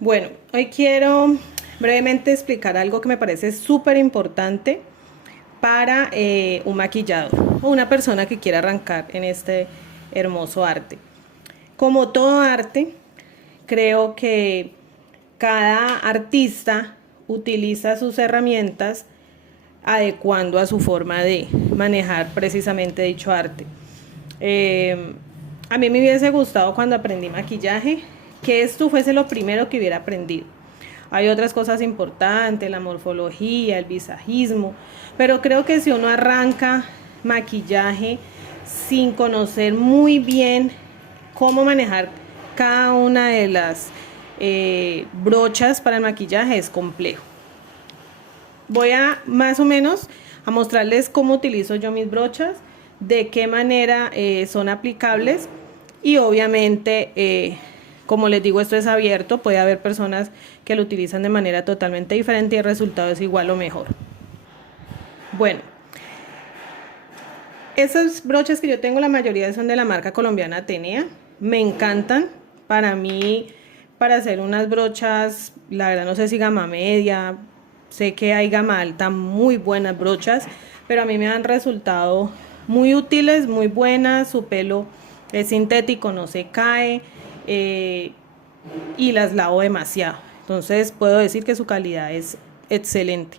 Bueno, hoy quiero brevemente explicar algo que me parece súper importante para un maquillador o una persona que quiera arrancar en este hermoso arte. Como todo arte, creo que cada artista utiliza sus herramientas adecuando a su forma de manejar precisamente dicho arte. Eh, a mí me hubiese gustado cuando aprendí maquillaje que esto fuese lo primero que hubiera aprendido. Hay otras cosas importantes, la morfología, el visajismo, pero creo que si uno arranca maquillaje sin conocer muy bien cómo manejar cada una de las brochas para el maquillaje es complejo. Voy a más o menos a mostrarles cómo utilizo yo mis brochas, de qué manera son aplicables y obviamente como les digo, esto es abierto, puede haber personas que lo utilizan de manera totalmente diferente y el resultado es igual o mejor. Bueno, esas brochas que yo tengo, la mayoría son de la marca colombiana Atenea, me encantan. Para mí, para hacer unas brochas, la verdad no sé si gama media, sé que hay gama alta, muy buenas brochas, pero a mí me han resultado muy útiles, muy buenas. Su pelo es sintético, no se cae y las lavo demasiado. Entonces puedo decir que su calidad es excelente.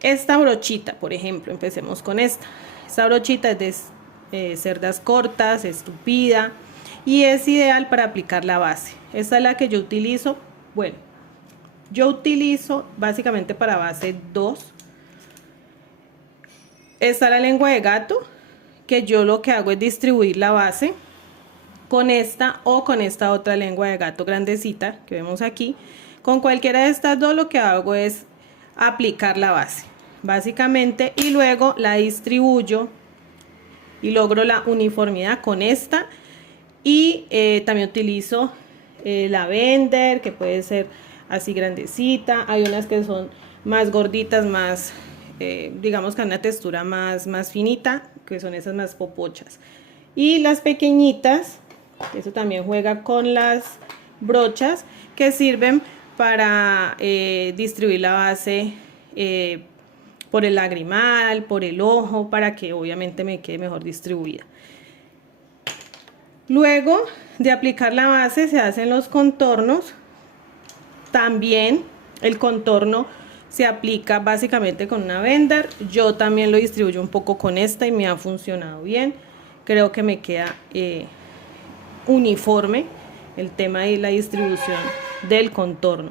Esta brochita, por ejemplo, empecemos con esta. Esta brochita es de cerdas cortas, es tupida y es ideal para aplicar la base. Esta es la que yo utilizo. Bueno, yo utilizo básicamente para base 2. Esta es la lengua de gato, que yo lo que hago es distribuir la base con esta o con esta otra lengua de gato grandecita que vemos aquí. Con cualquiera de estas dos lo que hago es aplicar la base básicamente y luego la distribuyo y logro la uniformidad con esta. Y también utilizo lavender, que puede ser así grandecita. Hay unas que son más gorditas, más digamos que una textura más finita, que son esas más popochas. Y las pequeñitas, eso también juega con las brochas que sirven para distribuir la base por el lagrimal, por el ojo, para que obviamente me quede mejor distribuida. Luego de aplicar la base se hacen los contornos. También el contorno se aplica básicamente con una vender. Yo también lo distribuyo un poco con esta y me ha funcionado bien. Creo que me queda uniforme el tema de la distribución del contorno.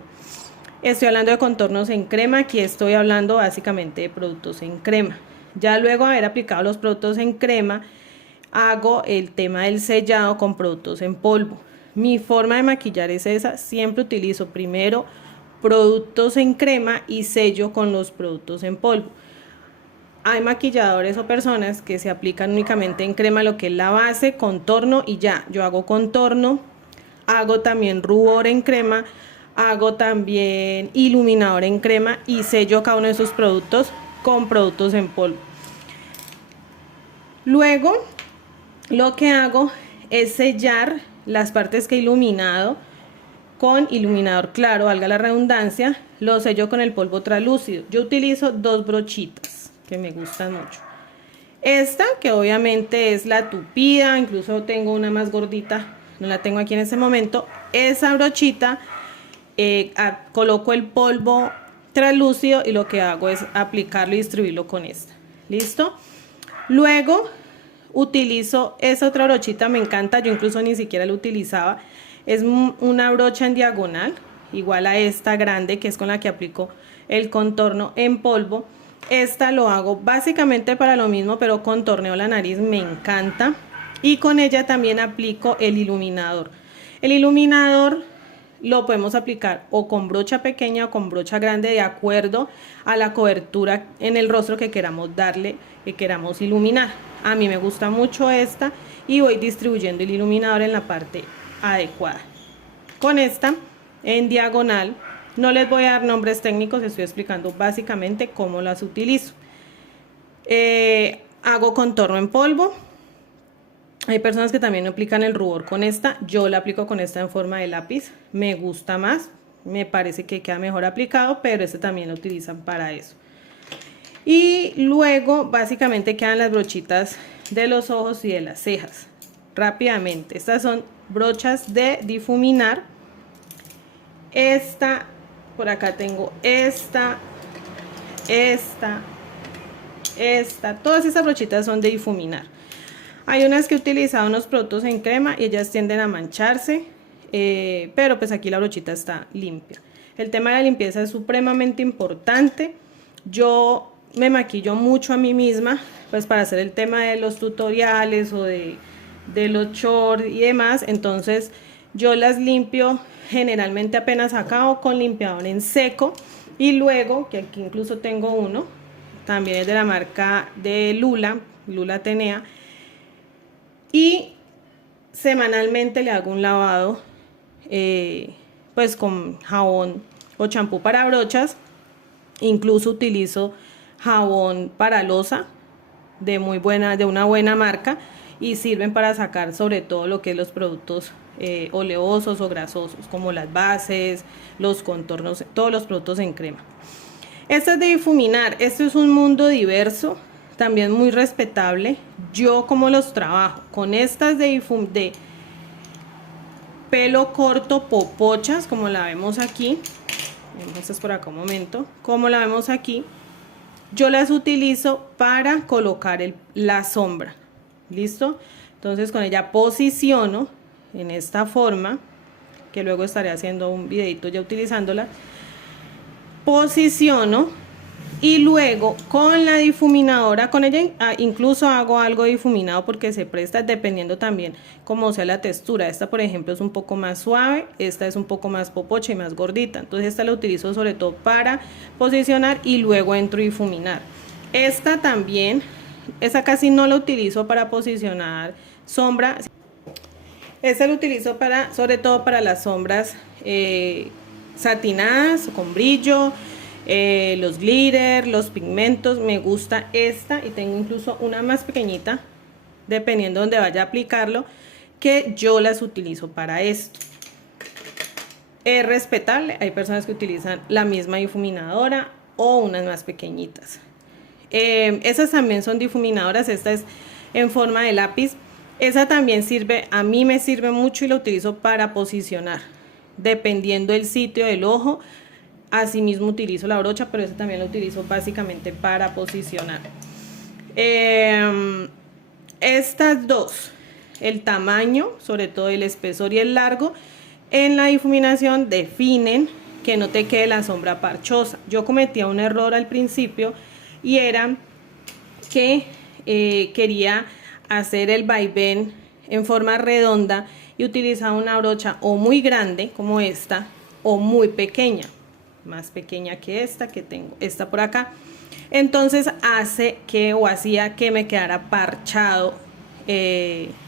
Estoy hablando de contornos en crema, aquí estoy hablando básicamente de productos en crema. Ya luego de haber aplicado los productos en crema, hago el tema del sellado con productos en polvo. Mi forma de maquillar es esa, siempre utilizo primero productos en crema y sello con los productos en polvo. Hay maquilladores o personas que se aplican únicamente en crema lo que es la base, contorno y ya. Yo hago contorno, hago también rubor en crema, hago también iluminador en crema y sello cada uno de esos productos con productos en polvo. Luego lo que hago es sellar las partes que he iluminado con iluminador claro, valga la redundancia. Lo sello con el polvo translúcido. Yo utilizo dos brochitas que me gustan mucho. Esta, que obviamente es la tupida, incluso tengo una más gordita, no la tengo aquí en este momento. Esa brochita coloco el polvo translúcido y lo que hago es aplicarlo y distribuirlo con esta. ¿Listo? Luego utilizo esa otra brochita, me encanta, yo incluso ni siquiera la utilizaba. Es una brocha en diagonal, igual a esta grande, que es con la que aplico el contorno en polvo. Esta lo hago básicamente para lo mismo, pero contorneo la nariz, me encanta. Y con ella también aplico el iluminador. El iluminador lo podemos aplicar o con brocha pequeña o con brocha grande, de acuerdo a la cobertura en el rostro que queramos darle, que queramos iluminar. A mí me gusta mucho esta y voy distribuyendo el iluminador en la parte adecuada. Con esta en diagonal, no les voy a dar nombres técnicos, estoy explicando básicamente cómo las utilizo. Hago contorno en polvo, Hay personas que también aplican el rubor con esta. Yo la aplico con esta en forma de lápiz. Me gusta más. Me parece que queda mejor aplicado, pero este también lo utilizan para eso. Y luego básicamente quedan las brochitas de los ojos y de las cejas. Rápidamente, estas son brochas de difuminar. Esta, por acá tengo esta, todas estas brochitas son de difuminar. Hay unas que he utilizado unos productos en crema y ellas tienden a mancharse, pero pues aquí la brochita está limpia. El tema de la limpieza es supremamente importante. Yo me maquillo mucho a mí misma, pues para hacer el tema de los tutoriales o de los shorts y demás. Entonces yo las limpio generalmente apenas acabo con limpiador en seco, y luego, que aquí incluso tengo uno, también es de la marca de Lula Tenea, y semanalmente le hago un lavado pues con jabón o champú para brochas. Incluso utilizo jabón para loza de una buena marca, y sirven para sacar sobre todo lo que es los productos oleosos o grasosos, como las bases, los contornos, todos los productos en crema. Este es de difuminar. Este es un mundo diverso, también muy respetable. Yo como los trabajo con estas de pelo corto, popochas, como la vemos aquí. Estas por acá un momento, como la vemos aquí. Yo las utilizo para colocar la sombra. ¿Listo? Entonces con ella posiciono en esta forma, que luego estaré haciendo un videito ya utilizándola. Posiciono y luego con la difuminadora, con ella incluso hago algo difuminado porque se presta dependiendo también como sea la textura. Esta por ejemplo es un poco más suave, esta es un poco más popocha y más gordita, entonces esta la utilizo sobre todo para posicionar y luego entro a difuminar. Esta también, esta casi no la utilizo para posicionar sombra. Esta la utilizo sobre todo para las sombras satinadas con brillo, los glitter, los pigmentos. Me gusta esta, y tengo incluso una más pequeñita dependiendo de donde vaya a aplicarlo, que yo las utilizo para esto. Es respetable, hay personas que utilizan la misma difuminadora o unas más pequeñitas. Esas también son difuminadoras. Esta es en forma de lápiz. Esa también sirve, a mí me sirve mucho y la utilizo para posicionar dependiendo del sitio del ojo. Asimismo utilizo la brocha, pero esa también la utilizo básicamente para posicionar. Estas dos, el tamaño, sobre todo el espesor y el largo, en la difuminación definen que no te quede la sombra parchosa. Yo cometía un error al principio, y era que quería hacer el vaivén en forma redonda y utilizaba una brocha o muy grande como esta o muy pequeña, más pequeña que esta que tengo, esta por acá. Entonces hacía que me quedara parchado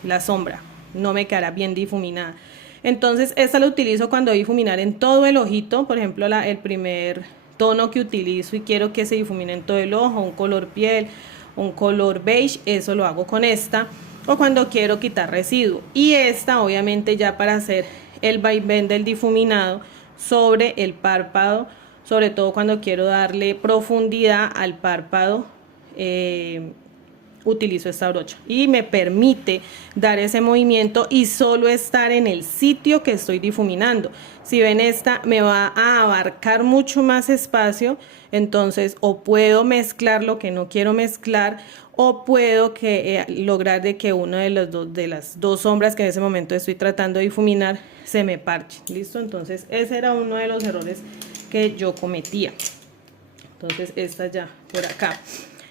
la sombra, no me quedara bien difuminada. Entonces esta la utilizo cuando difuminar en todo el ojito. Por ejemplo, el primer tono que utilizo y quiero que se difumine en todo el ojo, un color piel, un color beige, eso lo hago con esta. O cuando quiero quitar residuo. Y esta obviamente ya para hacer el vaivén del difuminado sobre el párpado, sobre todo cuando quiero darle profundidad al párpado, utilizo esta brocha y me permite dar ese movimiento y solo estar en el sitio que estoy difuminando. Si ven, esta me va a abarcar mucho más espacio, entonces o puedo mezclar lo que no quiero mezclar, o puedo lograr de que una de las dos sombras que en ese momento estoy tratando de difuminar se me parche. ¿Listo? Entonces ese era uno de los errores que yo cometía. Entonces estas ya por acá.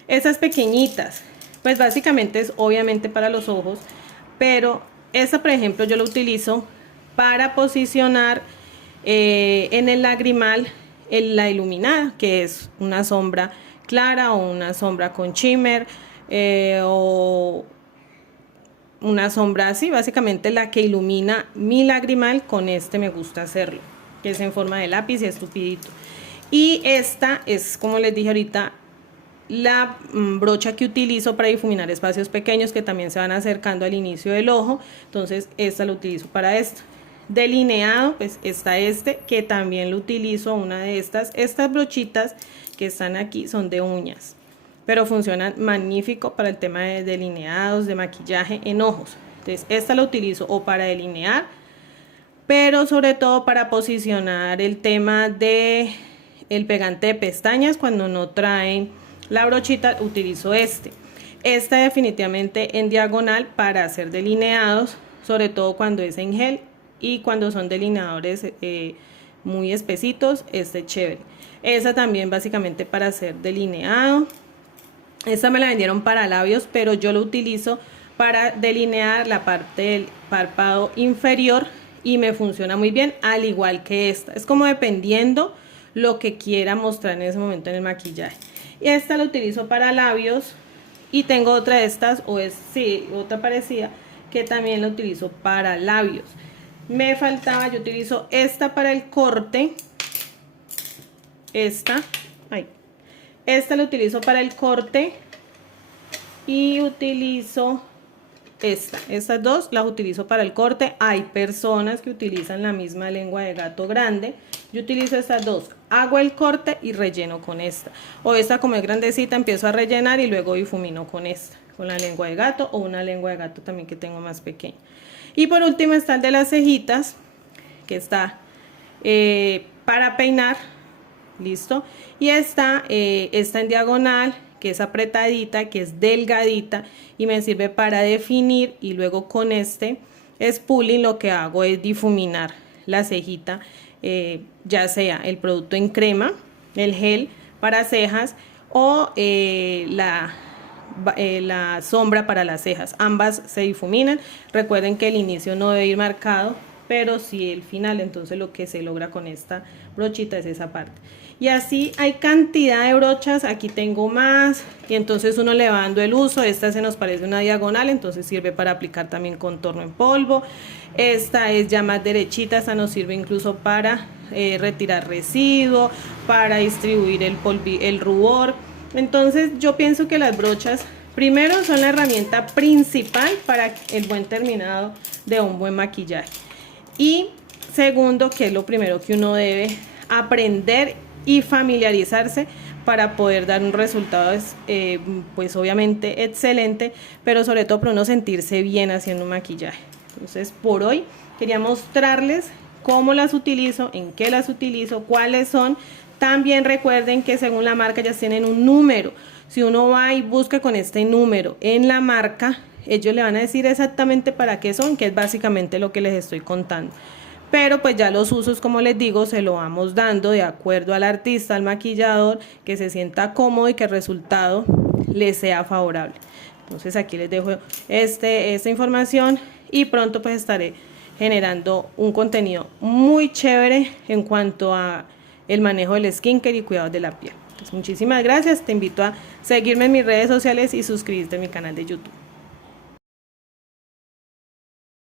Esas pequeñitas, pues básicamente es obviamente para los ojos, pero esta por ejemplo yo la utilizo para posicionar en el lagrimal la iluminada, que es una sombra clara o una sombra con shimmer, o una sombra así, básicamente la que ilumina mi lagrimal. Con este me gusta hacerlo, que es en forma de lápiz y estupidito. Y esta es, como les dije ahorita, la brocha que utilizo para difuminar espacios pequeños que también se van acercando al inicio del ojo, entonces esta lo utilizo para esto. Delineado, pues está este, que también lo utilizo, una de estas brochitas que están aquí son de uñas, pero funcionan magnífico para el tema de delineados, de maquillaje en ojos. Entonces esta la utilizo o para delinear, pero sobre todo para posicionar el tema de el pegante de pestañas. Cuando no traen la brochita utilizo esta definitivamente en diagonal para hacer delineados, sobre todo cuando es en gel y cuando son delineadores muy espesitos, chévere. Esa también básicamente para hacer delineado. Esta me la vendieron para labios, pero yo lo utilizo para delinear la parte del párpado inferior y me funciona muy bien, al igual que esta. Es como dependiendo lo que quiera mostrar en ese momento en el maquillaje. Y esta la utilizo para labios, y tengo otra de estas, otra parecida, que también la utilizo para labios. Me faltaba, yo utilizo esta para el corte, esta la utilizo para el corte, y utilizo estas dos las utilizo para el corte. Hay personas que utilizan la misma lengua de gato grande, yo utilizo estas dos, hago el corte y relleno con esta, o esta como es grandecita empiezo a rellenar y luego difumino con esta, con la lengua de gato, o una lengua de gato también que tengo más pequeña. Y por último está el de las cejitas, que está para peinar, listo, y está en diagonal, que es apretadita, que es delgadita y me sirve para definir, y luego con spooling lo que hago es difuminar la cejita, ya sea el producto en crema, el gel para cejas, o la sombra para las cejas. Ambas se difuminan. Recuerden que el inicio no debe ir marcado, pero sí el final. Entonces lo que se logra con esta brochita es esa parte. Y así hay cantidad de brochas. Aquí tengo más, y entonces uno le va dando el uso. Esta se nos parece una diagonal, entonces sirve para aplicar también contorno en polvo. Esta es ya más derechita, esta nos sirve incluso para retirar residuo, para distribuir el rubor. Entonces yo pienso que las brochas primero son la herramienta principal para el buen terminado de un buen maquillaje, y segundo, que es lo primero que uno debe aprender y familiarizarse para poder dar un resultado pues obviamente excelente, pero sobre todo para uno sentirse bien haciendo un maquillaje. Entonces por hoy quería mostrarles cómo las utilizo, en qué las utilizo, cuáles son. También recuerden que según la marca ya tienen un número. Si uno va y busca con este número en la marca, ellos le van a decir exactamente para qué son, que es básicamente lo que les estoy contando. Pero pues ya los usos, como les digo, se lo vamos dando de acuerdo al artista, al maquillador, que se sienta cómodo y que el resultado les sea favorable. Entonces aquí les dejo esta información, y pronto pues estaré generando un contenido muy chévere en cuanto a el manejo del skincare y cuidados de la piel. Entonces, muchísimas gracias, te invito a seguirme en mis redes sociales y suscribirte a mi canal de YouTube.